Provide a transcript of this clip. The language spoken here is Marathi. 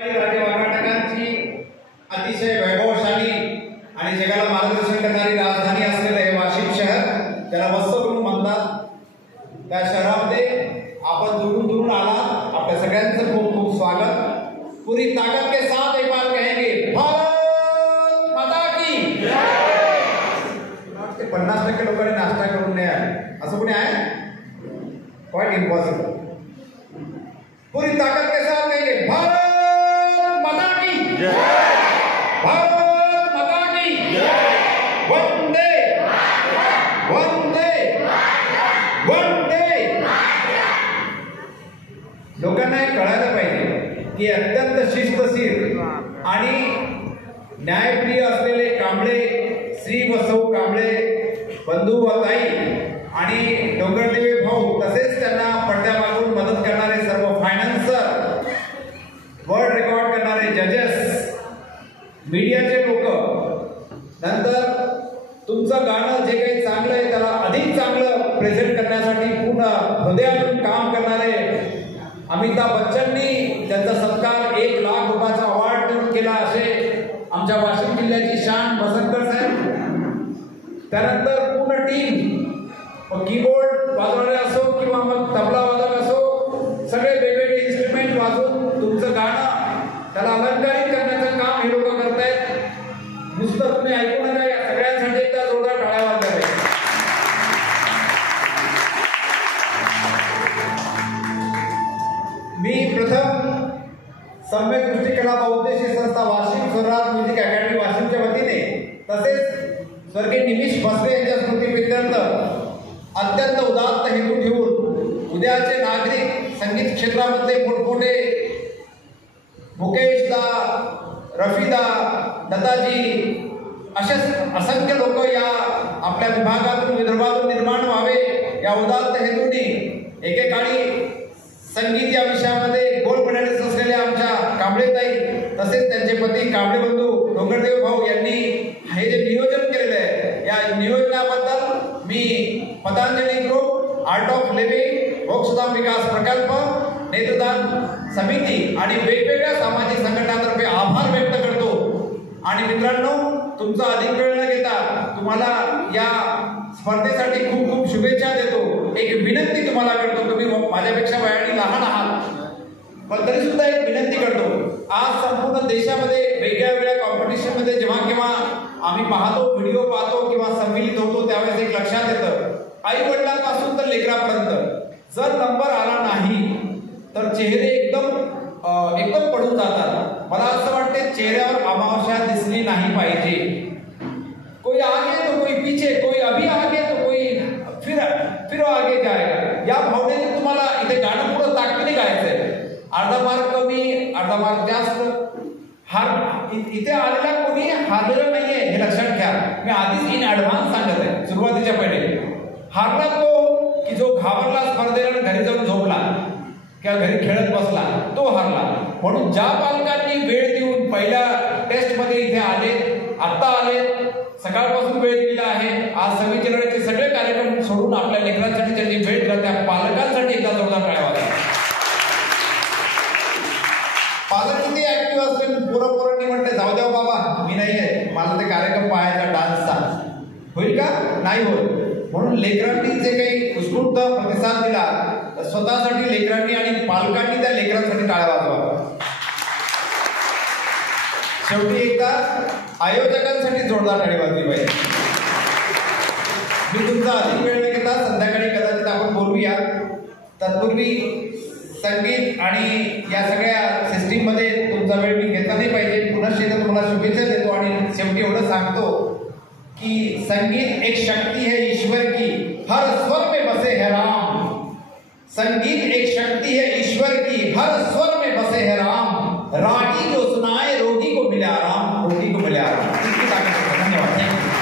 राजे वाकाटकांची अतिशय वैभवशाली आणि जगाला मार्गदर्शन करणारी राजधानी असलेले हे वाशिम शहर ज्याला वत्सगृह म्हणतात, त्या शहरामध्ये आपण दुरून दुरून आला। आपल्या सगळ्यांचं खूप खूप स्वागत। पूरी ताकत के साथ एक बार कहेंगे भारत माता की जय। 50% लोकांनी नाश्ता करून नाही आले, असं कोणी आहे? Quite impossible. पूरी ताकत के साथ कहेंगे भारत माता की जय, भारत माता की जय, वंदे वंदे वंदे। लोकांना हे कळायला पाहिजे की अत्यंत शिस्तशीर आणि न्यायप्रिय असलेले कांबळे श्री व सौ कांबळे बंधू व ताई आणि डोंगरदेवे भाऊ, तसेच त्यांना पडद्यामागून मदत करणारे सर्व फायनान्सर, वर्ड रेकॉर्ड करणारे जजेस, मीडियाचे लोक, नंतर तुमचं गाणं जे काही चांगलं आहे त्याला अधिक चांगलं प्रेझेंट करण्यासाठी पूर्ण हृदयातून काम करणारे अमिताभ बच्चननी ज्यांचा सत्कार 1 लाख रुपयाचा अवॉर्ड देऊन केला असे आमच्या वाशिम जिल्ह्याची शान वसंतकर साहेब, त्यानंतर पूर्ण टीम, कीबोर्ड वाजवणारे असो किंवा मग तबला वादक असो, सगळे वेगवेगळे इन्स्ट्रुमेंट वाजवून तुमचं गाणं त्याला अलंकारित करण्याचं काम हे लोक करतायत। नुसतं तुम्ही ऐकू नका, या सगळ्यांसाठी एकदा जोरदार टाळ्या वाजल्या पाहिजे। मी प्रथम सम्यक दृष्टी कला बहुउद्देशीय संस्था वाशिम स्वराज म्युझिक अकॅडमी वाशिमच्या वतीने, तसेच स्वर्गीय निमिष भस्मे यांच्या स्मृतीप्रित्यर्थ अत्यंत उदात्त हेतू ठेवून उद्याचे नागरिक संगीत क्षेत्रामधले मोठमोठे मुकेशदा, रफीदा, दत्ताजी असे असंख्य लोक या आपल्या विभागातून विदर्भातून निर्माण व्हावे या उदात्त हेतूने एकेकाळी संगीत या विषयामध्ये गोल्ड मेडलिस्ट असलेल्या आमच्या कांबळेताई, तसेच त्यांचे पती कांबळे बंधू डोंगरदेव भाऊ यांनी हे जे नियोजन केलेलं आहे, या नियोजनाबद्दल मी Patanjali group, Art of Living, मोक्षधाम विकास प्रकल्प, नेत्रदान समिती आणि वेगवेगळ्या सामाजिक संघटनांतर्फे आभार व्यक्त करतो। आणि मित्रांनो, तुमचा अधिक वेळ न घेता तुम्हाला या स्पर्धेसाठी खूप खूप शुभेच्छा देतो। एक विनंती तुम्हाला करतो, तुम्ही माझ्यापेक्षा वयाने लहान आहात पण तरी सुद्धा एक विनंती करतो। आज संपूर्ण देशामध्ये वेगळ्या वेगळ्या कॉम्पिटिशन मध्ये जेव्हा केव्हा आम्ही पाहतो, व्हिडिओ पाहतो किंवा संमिलित होतो, त्यावेळेस एक लक्षात येतं, आई वडिलांपासून तर लेकरापर्यंत जर नंबर आला नाही तर चेहरे एकदम पडून जातात। मला असं वाटते चेहऱ्यावर अमावस्या दिसली नाही पाहिजे। कोई आगे तो कोई पीछे, कोई अभी आगे तो कोई फिर आगे जाएगा, या भावनेने तुम्हाला इथे गाणं पुढं ताकदीने गायचंय। अर्धा मार्क कमी, अर्धा मार्क जास्त, इथे आलेला कोणी हारलेलं नाहीये हे लक्षात घ्या। मी आधीच इन ऍडव्हान्स सांगत आहे, सुरुवातीच्या पहिले। हारला तो की जो घाबरला स्पर्धेला, घरी जाऊन झोपला किंवा घरी खेळत बसला, तो हारला। म्हणून ज्या पालकांनी वेळ देऊन पहिल्या टेस्ट मध्ये इथे आले, आता आले, सकाळपासून वेळ दिलेला आहे, आज 26 जानेवारीचे सगळे कार्यक्रम सोडून आपल्या लेकरांसाठी ज्यांनी वेळ दिला त्या पालकांसाठी एकदा जोरदार टाळ्या वाजवा। पालक किती ऍक्टिव्ह असतील, पोरांनी म्हटले जाऊ द्या बाबा, मी नाहीये, मला ते कार्यक्रम पाहायचा डान्सचा, होईल का? नाही होत। म्हणून लेकरांनी जे काही उत्स्फूर्त प्रतिसाद दिला, स्वतःसाठी लेकरांनी आणि पालकांनी त्या लेकरांसाठी टाळ्या वाजवा। शेवटी एकदा आयोजकांसाठी जोरदार टाळी वाजली पाहिजे। मी तुमचा अधिक वेळ न घेता संध्याकाळी कदाचित आपण बोलूया। तत्पूर्वी संगीत आणि या सगळ्या सिस्टीम मध्ये तुमचा वेळ मी घेतला नाही पाहिजे। पुनश्च एकदा तुम्हाला शुभेच्छा देतो आणि शेवटी एवढं सांगतो कि संगीत एक शक्ति है ईश्वर की, हर स्वर में बसे है राम। संगीत एक शक्ति है ईश्वर की, हर स्वर में बसे है राम। रागी जो सुनाए रोगी को मिले आराम, रोगी को मिले आराम। धन्यवाद।